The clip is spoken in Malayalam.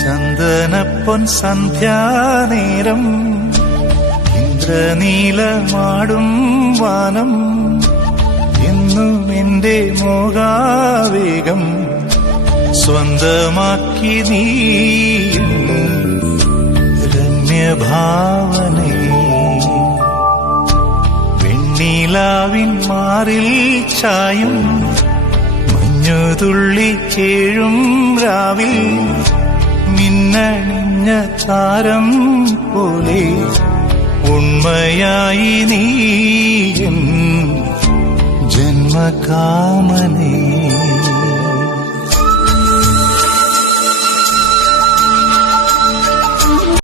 ചന്ദനപ്പൊൻ സന്ധ്യാനേരം ഇന്ദ്രനീലമാടും വാനം എന്നും എന്റെ മോഹാവേഗം സ്വന്തമാക്കി നീ രമ്യഭാവനേ വെണ്ണീലാവിൻ മാറിൽ ചായും മഞ്ഞുതുള്ളി ചേഴും രാവിൽ മിന്നണിഞ്ഞ താരം പോലെ ഉണ്മയായി നീ ജന്മകാമനേ